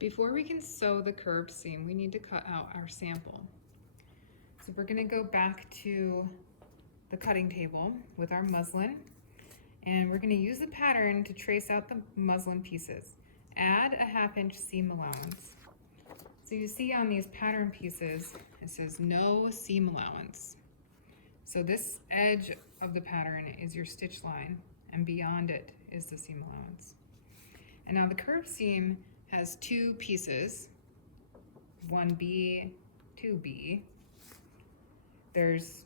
Before we can sew the curved seam, we need to cut out our sample. So we're gonna go back to the cutting table with our muslin, and we're gonna use the pattern to trace out the muslin pieces. Add a 1/2 inch seam allowance. So you see on these pattern pieces, it says no seam allowance. So this edge of the pattern is your stitch line, and beyond it is the seam allowance. And now the curved seam has 2 pieces, 1B, 2B. There's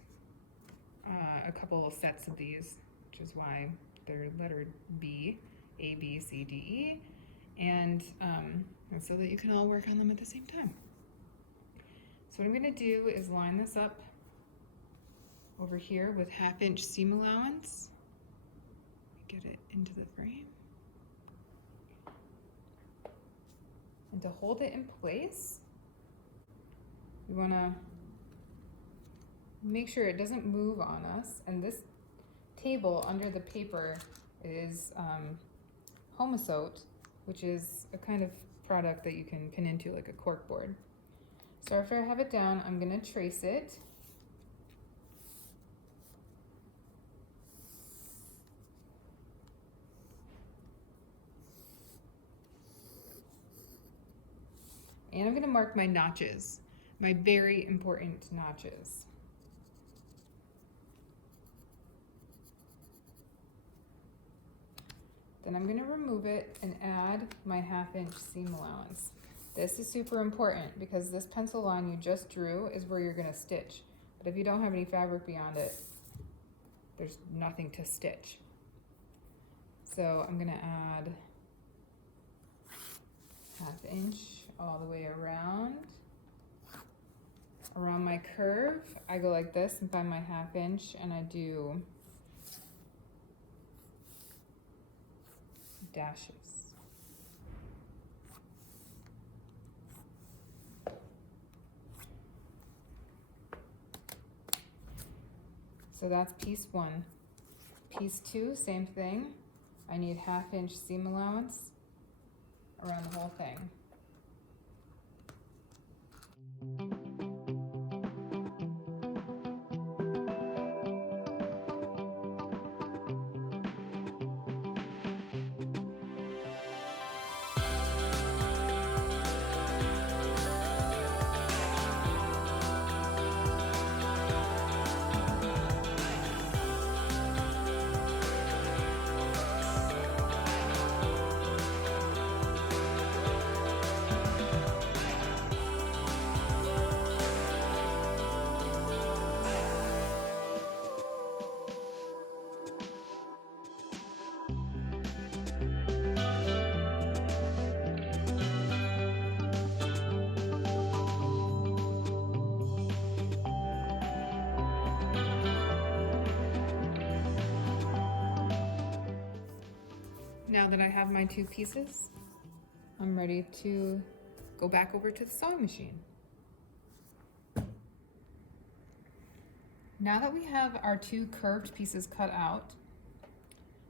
a couple of sets of these, which is why they're lettered B, A, B, C, D, E, and so that you can all work on them at the same time. So what I'm going to do is line this up over here with 1/2 inch seam allowance. Get it into the frame. And to hold it in place, we want to make sure it doesn't move on us. And this table under the paper is Homasote, which is a kind of product that you can pin into like a cork board. So after I have it down, I'm going to trace it. And I'm going to mark my notches, my very important notches. Then I'm going to remove it and add my 1/2 inch seam allowance. This is super important because this pencil line you just drew is where you're going to stitch. But if you don't have any fabric beyond it, there's nothing to stitch. So I'm going to add 1/2 inch all the way around. Around my curve, I go like this and find my 1/2 inch, and I do dashes. So that's piece 1. Piece 2, same thing. I need 1/2 inch seam allowance around the whole thing. Now that I have my 2 pieces, I'm ready to go back over to the sewing machine. Now that we have our 2 curved pieces cut out,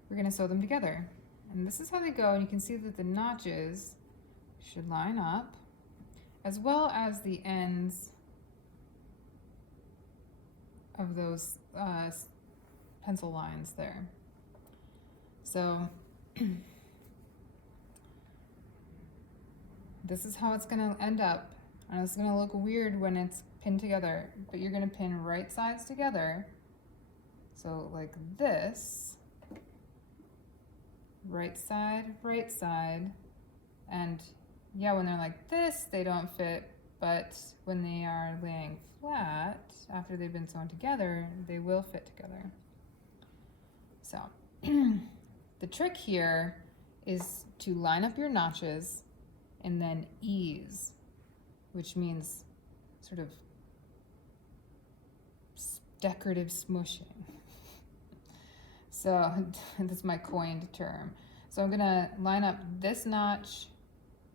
we're going to sew them together. And this is how they go, and you can see that the notches should line up, as well as the ends of those pencil lines there. So this is how it's going to end up, and it's going to look weird when it's pinned together, but you're going to pin right sides together, so like this, right side, and yeah, when they're like this, they don't fit, but when they are laying flat, after they've been sewn together, they will fit together. So the trick here is to line up your notches and then ease, which means sort of decorative smushing. So that's my coined term. So I'm gonna line up this notch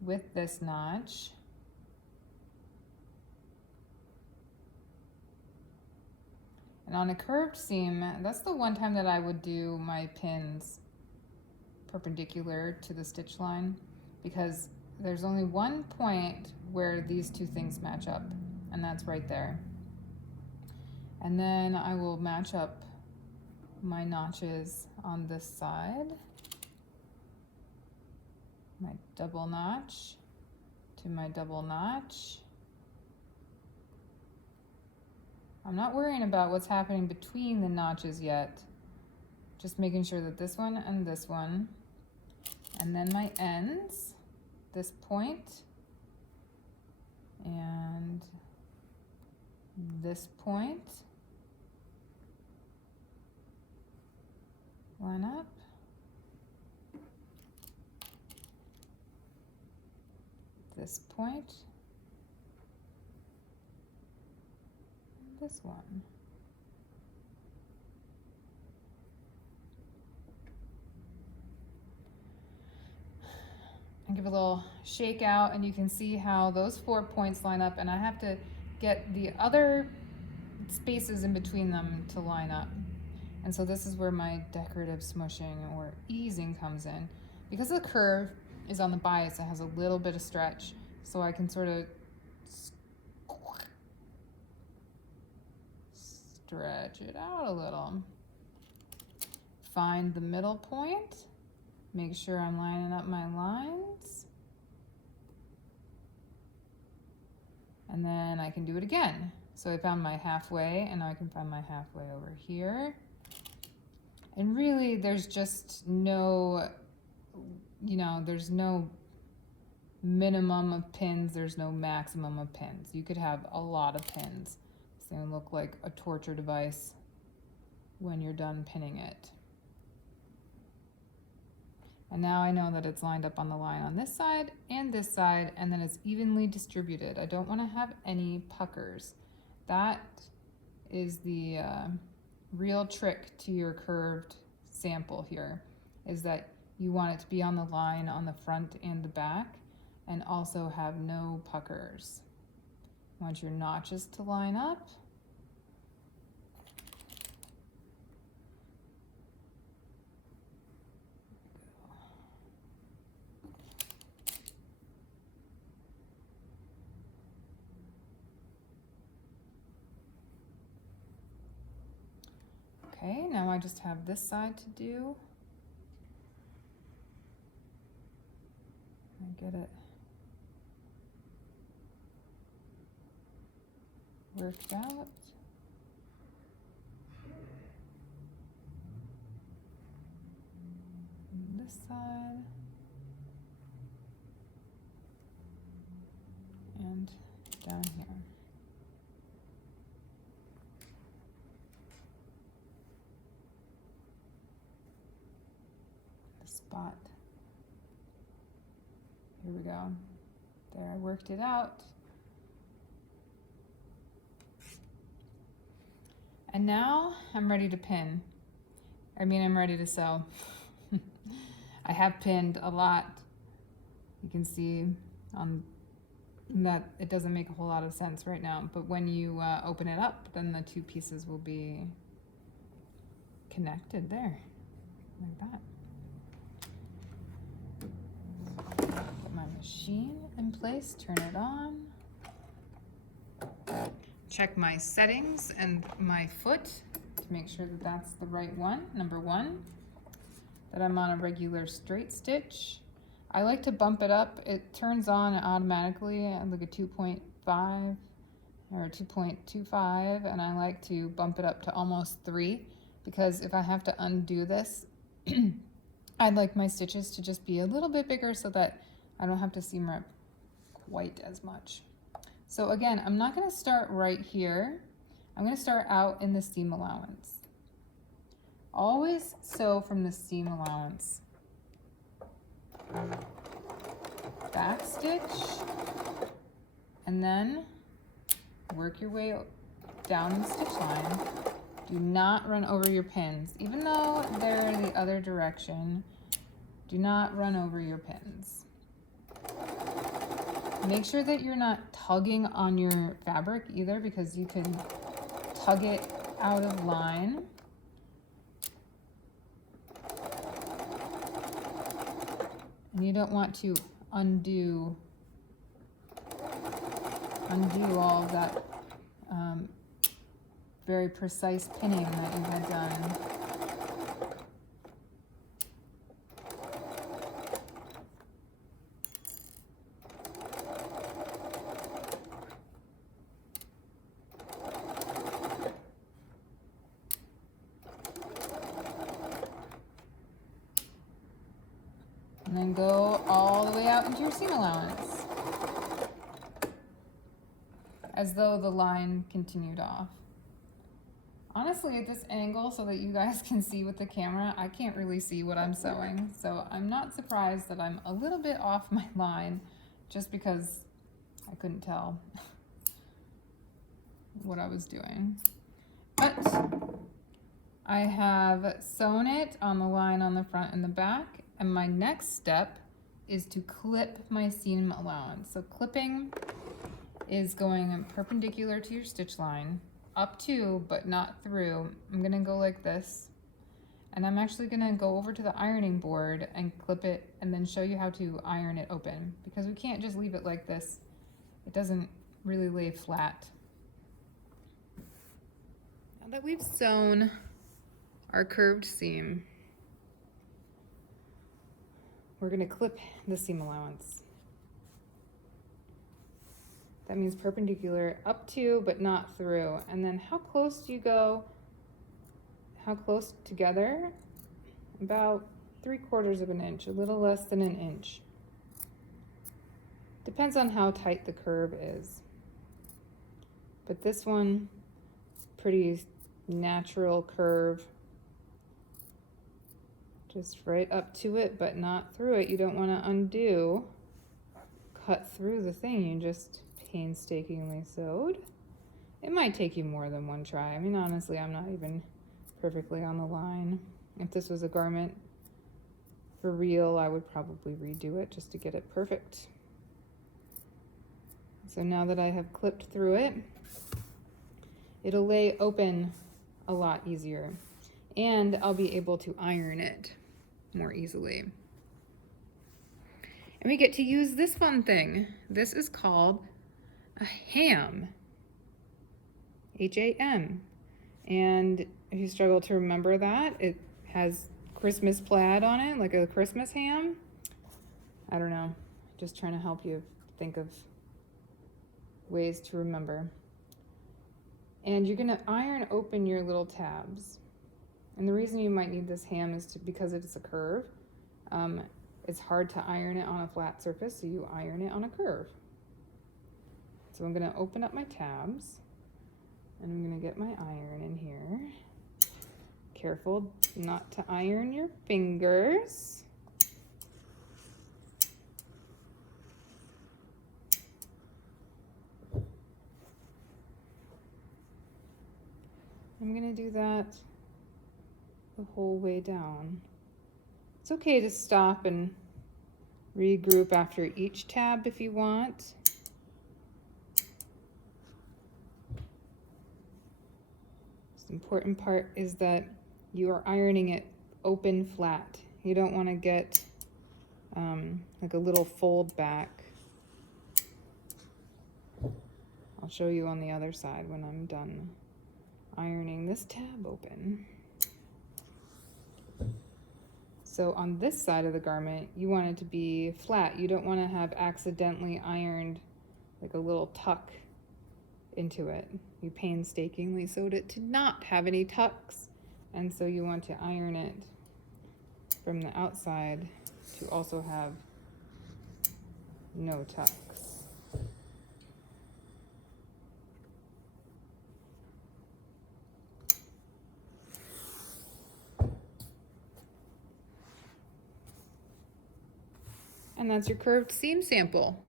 with this notch. And on a curved seam, that's the one time that I would do my pins perpendicular to the stitch line, because there's only one point where these two things match up, and that's right there. And then I will match up my notches on this side. My double notch to my double notch. I'm not worrying about what's happening between the notches yet. Just making sure that this one and this one, and then my ends, this point, and this point, line up. This point, this one. And give a little shake out, and you can see how those 4 points line up, and I have to get the other spaces in between them to line up. And so this is where my decorative smushing or easing comes in. Because the curve is on the bias, it has a little bit of stretch, so I can sort of stretch it out a little. Find the middle point. Make sure I'm lining up my lines. And then I can do it again. So I found my halfway, and now I can find my halfway over here. And really, there's just no, there's no minimum of pins. There's no maximum of pins. You could have a lot of pins. It's gonna look like a torture device when you're done pinning it. And now I know that it's lined up on the line on this side, and then it's evenly distributed. I don't want to have any puckers. That is the real trick to your curved sample here, is that you want it to be on the line on the front and the back, and also have no puckers. I want your notches to line up. Okay, now I just have this side to do. I get it worked out. And this side. And down here. Spot. Here we go. There, I worked it out. And now I'm ready to pin. I'm ready to sew. I have pinned a lot. You can see on that it doesn't make a whole lot of sense right now, but when you open it up, then the two pieces will be connected there, like that. Put my machine in place, turn it on. Check my settings and my foot to make sure that that's the right one, number 1. That I'm on a regular straight stitch. I like to bump it up. It turns on automatically at like a 2.5 or 2.25, and I like to bump it up to almost 3, because if I have to undo this, I'd like my stitches to just be a little bit bigger so that I don't have to seam rip quite as much. So again, I'm not going to start right here. I'm going to start out in the seam allowance. Always sew from the seam allowance. Back stitch, and then work your way down the stitch line. Do not run over your pins. Even though they're the other direction, do not run over your pins. Make sure that you're not tugging on your fabric either, because you can tug it out of line. And you don't want to undo all of that very precise pinning that you had done. And then go all the way out into your seam allowance, as though the line continued off. Honestly, at this angle, so that you guys can see with the camera, I can't really see what I'm sewing. So I'm not surprised that I'm a little bit off my line, just because I couldn't tell what I was doing. But I have sewn it on the line on the front and the back, and my next step is to clip my seam allowance. So clipping is going perpendicular to your stitch line, up to, but not through. I'm gonna go like this, and I'm actually gonna go over to the ironing board and clip it and then show you how to iron it open, because we can't just leave it like this. It doesn't really lay flat. Now that we've sewn our curved seam, we're gonna clip the seam allowance. That means perpendicular up to, but not through. And then how close do you go? How close together? About 3/4 of an inch, a little less than an inch. Depends on how tight the curve is. But this one, pretty natural curve. Just right up to it, but not through it. You don't want to undo, cut through the thing you just painstakingly sewed. It might take you more than one try. I mean, honestly, I'm not even perfectly on the line. If this was a garment for real, I would probably redo it just to get it perfect. So now that I have clipped through it, it'll lay open a lot easier, and I'll be able to iron it more easily. And we get to use this fun thing. This is called a ham, H-A-M. And if you struggle to remember that, it has Christmas plaid on it, like a Christmas ham. I don't know, just trying to help you think of ways to remember. And you're gonna iron open your little tabs. And the reason you might need this ham is because it's a curve. It's hard to iron it on a flat surface, so you iron it on a curve. So I'm gonna open up my tabs, and I'm gonna get my iron in here. Careful not to iron your fingers. I'm gonna do that the whole way down. It's okay to stop and regroup after each tab if you want. The important part is that you are ironing it open flat. You don't want to get like a little fold back. I'll show you on the other side when I'm done ironing this tab open. So on this side of the garment, you want it to be flat. You don't want to have accidentally ironed like a little tuck into it. You painstakingly sewed it to not have any tucks, and so you want to iron it from the outside to also have no tucks. And that's your curved seam sample.